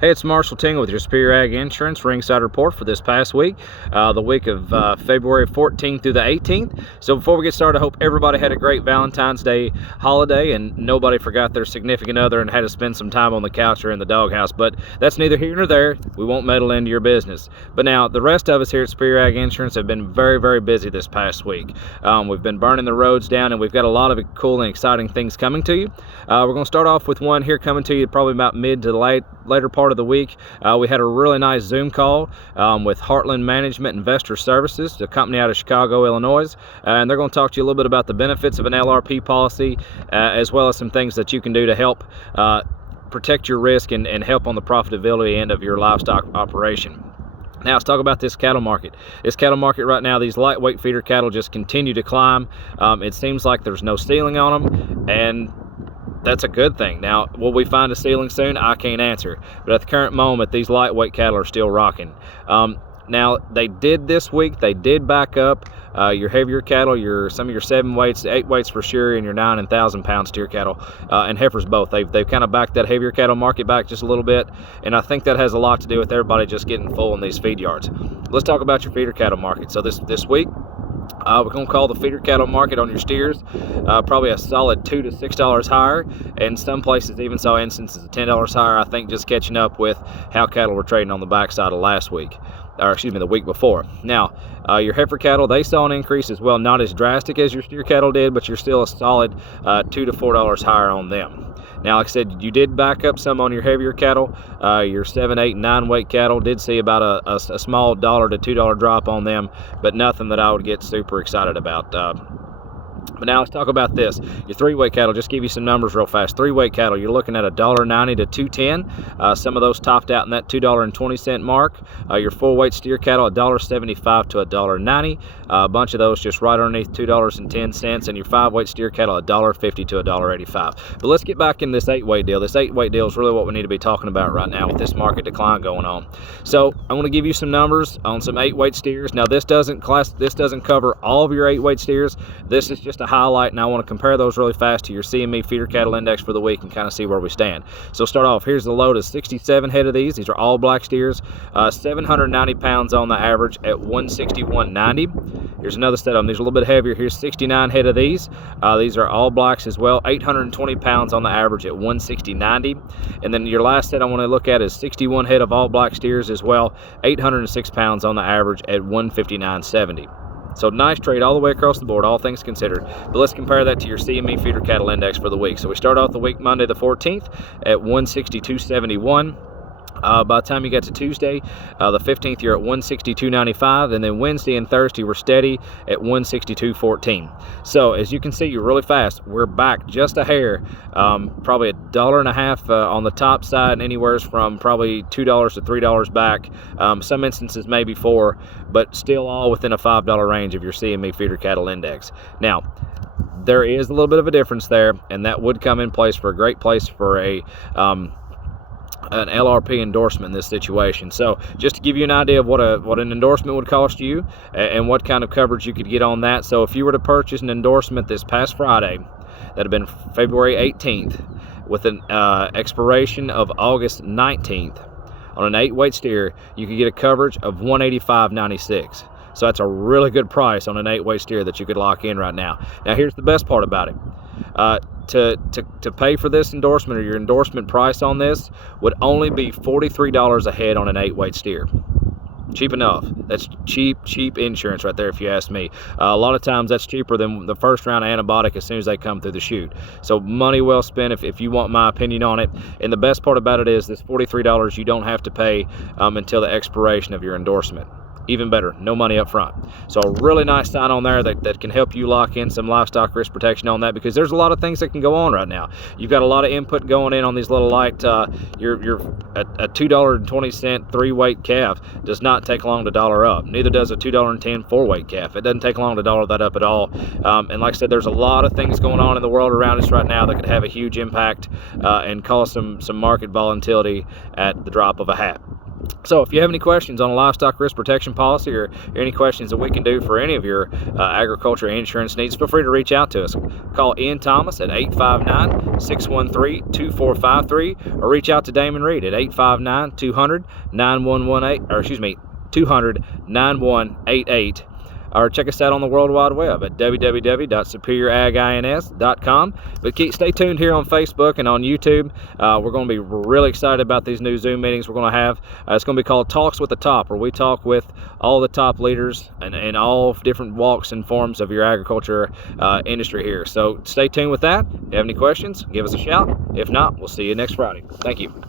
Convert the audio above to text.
Hey, it's Marshall Tingle with your Superior Ag Insurance Ringside Report for this past week, the week of February 14th through the 18th. So before we get started, I hope everybody had a great Valentine's Day holiday and nobody forgot their significant other and had to spend some time on the couch or in the doghouse. But that's neither here nor there. We won't meddle into your business. But now, the rest of us here at Superior Ag Insurance have been very, very busy this past week. We've been burning the roads down, and we've got a lot of cool and exciting things coming to you. We're going to start off with one here coming to you probably about mid to the later part of the week. We had a really nice Zoom call with Heartland Management Investor Services, the company out of Chicago, Illinois, and they're going to talk to you a little bit about the benefits of an LRP policy, as well as some things that you can do to help protect your risk and help on the profitability end of your livestock operation. Now let's talk about this cattle market. This cattle market right now, these lightweight feeder cattle just continue to climb. It seems like there's no ceiling on them, and that's a good thing. Now, will we find a ceiling soon? I can't answer. But at the current moment, these lightweight cattle are still rocking. Now, they did this week, they did back up your heavier cattle, some of your 7 weights, 8 weights for sure, and your 9 and 1,000 pound steer cattle, and heifers both. They've kind of backed that heavier cattle market back just a little bit, and I think that has a lot to do with everybody just getting full in these feed yards. Let's talk about your feeder cattle market. So this week, we're going to call the feeder cattle market on your steers probably a solid $2 to $6 higher, and some places even saw instances of $10 higher, I think, just catching up with how cattle were trading on the backside of last week, or excuse me, the week before. Now, your heifer cattle, they saw an increase as well, not as drastic as your steer cattle did, but you're still a solid $2 to $4 higher on them. Now, like I said, you did back up some on your heavier cattle. Your 7, 8, and 9 weight cattle did see about a small $1 to $2 drop on them, but nothing that I would get super excited about. But now let's talk about this. Your 3 weight cattle, just give you some numbers real fast. 3 weight cattle, you're looking at $1.90 to $2.10. Some of those topped out in that $2.20 mark. Your 4 weight steer cattle, $1.75 to $1.90. A bunch of those just right underneath $2.10. And your 5 weight steer cattle, $1.50 to $1.85. But let's get back in this 8 weight deal. This 8 weight deal is really what we need to be talking about right now with this market decline going on. So I want to give you some numbers on some 8 weight steers. Now this doesn't cover all of your 8 weight steers. This is just a highlight, and I want to compare those really fast to your CME feeder cattle index for the week and kind of see where we stand. So start off, here's the load of 67 head of these. These are all black steers, 790 pounds on the average at 161.90. Here's another set of them. These are a little bit heavier. Here's 69 head of these. These are all blacks as well, 820 pounds on the average at 160.90. And then your last set I want to look at is 61 head of all black steers as well, 806 pounds on the average at 159.70. So nice trade all the way across the board, all things considered. But let's compare that to your CME feeder cattle index for the week. So we start off the week Monday the 14th at 162.71. By the time you get to Tuesday, the 15th, you're at 162.95, and then Wednesday and Thursday we're steady at 162.14. So as you can see, you're really fast. We're back just a hair, probably $1.50 on the top side, and anywhere from probably $2 to $3 back. Some instances maybe $4, but still all within a $5 range of your CME feeder cattle index. Now, there is a little bit of a difference there, and that would come in place for a great place for an LRP endorsement in this situation. So just to give you an idea of what an endorsement would cost you and what kind of coverage you could get on that. So if you were to purchase an endorsement this past Friday, that had been February 18th, with an expiration of August 19th, on an 8 weight steer, you could get a coverage of $185.96. So that's a really good price on an 8 weight steer that you could lock in right now. Now here's the best part about it. To pay for this endorsement, or your endorsement price on this, would only be $43 a head on an 8 weight steer. Cheap enough. That's cheap insurance right there if you ask me. A lot of times that's cheaper than the first round of antibiotic as soon as they come through the chute. So money well spent if you want my opinion on it. And the best part about it is this $43 you don't have to pay until the expiration of your endorsement. Even better, no money up front. So a really nice sign on there that can help you lock in some livestock risk protection on that, because there's a lot of things that can go on right now. You've got a lot of input going in on these little light, a $2.20 3 weight calf does not take long to dollar up. Neither does a $2.10 4 weight calf. It doesn't take long to dollar that up at all. And like I said, there's a lot of things going on in the world around us right now that could have a huge impact and cause some market volatility at the drop of a hat. So if you have any questions on a livestock risk protection policy, or any questions that we can do for any of your agriculture insurance needs, feel free to reach out to us. Call Ian Thomas at 859-613-2453, or reach out to Damon Reed at 859-200-9118, or excuse me, 200-9188. Or check us out on the World Wide Web at www.superioragins.com. But stay tuned here on Facebook and on YouTube. We're going to be really excited about these new Zoom meetings we're going to have. It's going to be called Talks with the Top, where we talk with all the top leaders and all different walks and forms of your agriculture industry here. So stay tuned with that. If you have any questions, give us a shout. If not, we'll see you next Friday. Thank you.